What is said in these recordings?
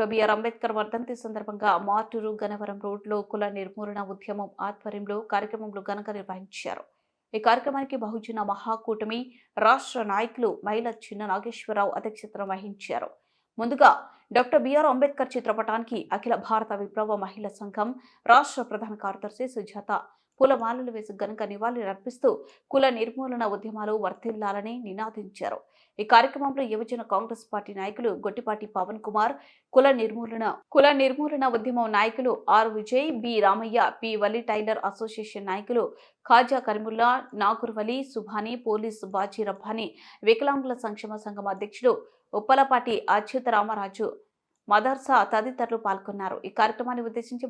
Doctor BR Ambedkar వర్ధంతి సందర్భంగా మార్టూరు గన్నవరం రోడ్లో కుల నిర్మూలన ఉద్యమం ఆధ్వర్యంలో కార్యక్రమంలో ఘనంగా నిర్వహించారు. ఈ కార్యక్రమానికి బహుజన మహాకూటమి రాష్ట్ర నాయకులు మైల చిన్న నాగేశ్వరరావు అధ్యక్షతన వహించారు. ముందుగా డాక్టర్ బిఆర్ అంబేద్కర్ చిత్రపటానికి అఖిల భారత విప్లవ మహిళా సంఘం రాష్ట్ర ప్రధాన కార్యదర్శి సుజాత పూలమాలలు వేసి ఘనంగా నివాళులర్పిస్తూ కుల నిర్మూలన ఉద్యమాలు వర్ధిల్లాలని నినాదించారు. ఈ కార్యక్రమంలో యువజన కాంగ్రెస్ పార్టీ నాయకులు గొట్టిపాటి పవన్ కుమార్, కుల నిర్మూలన ఉద్యమం నాయకులు R Vijay, B Ramaiah, P Vali tailor association నాయకులు ఖాజా కరీముల్లా, నాగూర్వలి, సుభాని, పోలీసు బాజీ రబ్బాని, వికలాంగుల సంక్షేమ సంఘం అధ్యక్షుడు ఉప్పలపాటి అచ్యుత రామరాజు, మదర్సా తదితరులు పాల్గొన్నారు. ఈ కార్యక్రమాన్ని ఉద్దేశించి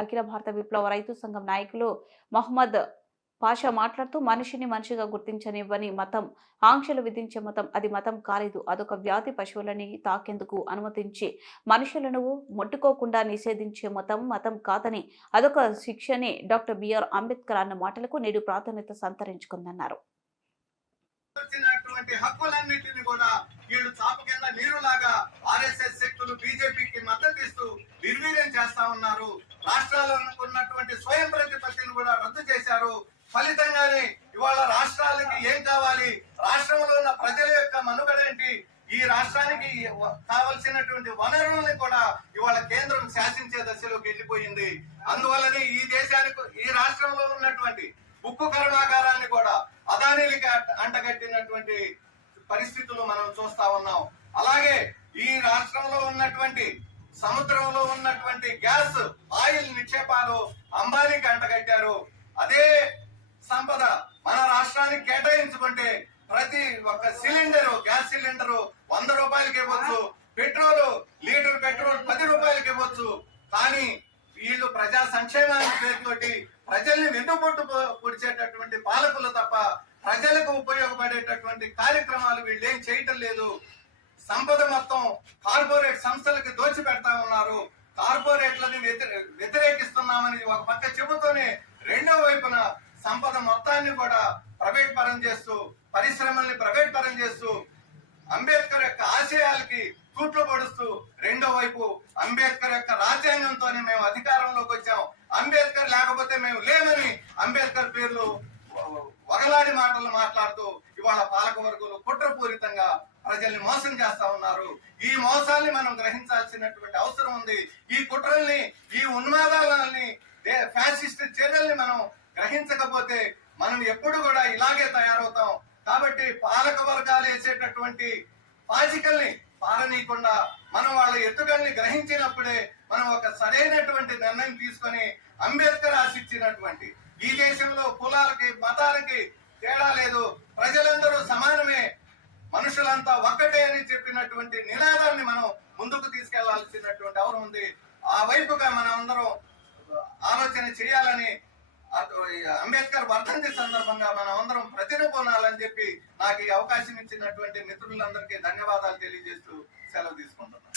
అఖిల భారత విప్లవ రైతు సంఘం నాయకులు మహమ్మద్ పాషా మాట్లాడుతూ మనిషిని మనిషిగా గుర్తించనివ్వని మతం, ఆంక్షలు విధించే మతం అది మతం కాలేదు, అదొక వ్యాధి. పశువులని తాకేందుకు అనుమతించి మనుషులను ముట్టుకోకుండా నిషేధించే మతం మతం కాదని, అదొక శిక్షనే. డాక్టర్ బిఆర్ అంబేద్కర్ అన్న మాటలకు నేడు ప్రాధాన్యత సంతరించుకుందన్నారు. హక్కులన్నింటినీ కూడా వీళ్ళు చాప కింద నీరులాగా ఆర్ఎస్ఎస్ శక్తులు బీజేపీకి మద్దతు ఇస్తూ నిర్వీర్యం చేస్తా ఉన్నారు. రాష్ట్రాల్లో ఉన్నటువంటి స్వయం ప్రతిపత్తిని కూడా రద్దు చేశారు. ఫలితంగానే ఇవాళ రాష్ట్రాలకి ఏం కావాలి, రాష్ట్రంలో ఉన్న ప్రజల యొక్క మనుగడేంటి, ఈ రాష్ట్రానికి కావలసినటువంటి వనరుల్ని కూడా ఇవాళ కేంద్రం శాసించే దశలోకి వెళ్ళిపోయింది. అందువల్లనే ఈ రాష్ట్రంలో ఉన్నటువంటి ఉక్కు కర్మాగారాన్ని కూడా అదానీలకి అంటగట్టినటువంటి పరిస్థితులు మనం చూస్తా ఉన్నాం. అలాగే ఈ రాష్ట్రంలో ఉన్నటువంటి సముద్రంలో ఉన్నటువంటి గ్యాస్ ఆయిల్ నిక్షేపాలు అంబానీకి అంటగట్టారు. అదే సంపద మన రాష్ట్రానికి కేటాయించుకుంటే ప్రతి ఒక్క గ్యాస్ సిలిండరు 100 రూపాయలకి ఇవ్వచ్చు, లీటర్ పెట్రోల్ 10 రూపాయలకి ఇవ్వచ్చు. కానీ వీళ్ళు ప్రజా సంక్షేమానికి పేరుతోటి ప్రజల్ని వెన్నుపోటు పొడిచేటటువంటి పాలకులు తప్ప ప్రజలకు ఉపయోగపడేటటువంటి కార్యక్రమాలు వీళ్ళు ఏం చేయటం లేదు. సంపద మొత్తం కార్పొరేట్ సంస్థలకి దోచి పెడతా ఉన్నారు. కార్పొరేట్లని వ్యతిరేకిస్తున్నామని ఒక పక్క చెబుతూనే రెండో వైపున సంపద మొత్తాన్ని కూడా ప్రైవేట్ పరం చేస్తూ, పరిశ్రమల్ని ప్రైవేట్ పరం చేస్తూ, అంబేద్కర్ యొక్క ఆశయాలకి తూట్లు పొడుస్తూ, రెండో వైపు అంబేద్కర్ యొక్క రాజ్యాంగంతోనే మేము అధికారంలోకి వచ్చాం, అంబేద్కర్ లేకపోతే మేము లేమని అంబేద్కర్ పేర్లు వగలాడి మాటలు మాట్లాడుతూ ఇవాళ పాలక వర్గులు కుట్రపూరితంగా ప్రజల్ని మోసం చేస్తా ఉన్నారు. ఈ మోసాల్ని మనం గ్రహించాల్సినటువంటి అవసరం ఉంది. ఈ కుట్రల్ని, ఈ ఉన్మాదాలని, ఫ్యాసిస్ట్ చర్యల్ని మనం గ్రహించకపోతే మనం ఎప్పుడు కూడా ఇలాగే తయారవుతాం. కాబట్టి పాలక వర్గాలు వేసేటటువంటి పాచికల్ని పారనీయకుండా మనం వాళ్ళ ఎత్తుగల్ని గ్రహించినప్పుడే మనం ఒక సరైనటువంటి నిర్ణయం తీసుకొని అంబేద్కర్ ఆశించినటువంటి ఈ దేశంలో కులాలకి మతాలకి తేడా లేదు, ప్రజలందరూ సమానమే, మనుషులంతా ఒక్కటే అని చెప్పినటువంటి నినాదాన్ని మనం ముందుకు తీసుకెళ్లాల్సినటువంటి అవసరం ఉంది. ఆ వైపుగా మనం అందరం ఆలోచన చేయాలని అంబేద్కర్ వర్ధంతి సందర్భంగా మనం అందరం ప్రతిరూపణాలని చెప్పి నాకు ఈ అవకాశం ఇచ్చినటువంటి మిత్రులందరికీ ధన్యవాదాలు తెలియజేస్తూ సెలవు తీసుకుంటున్నాను.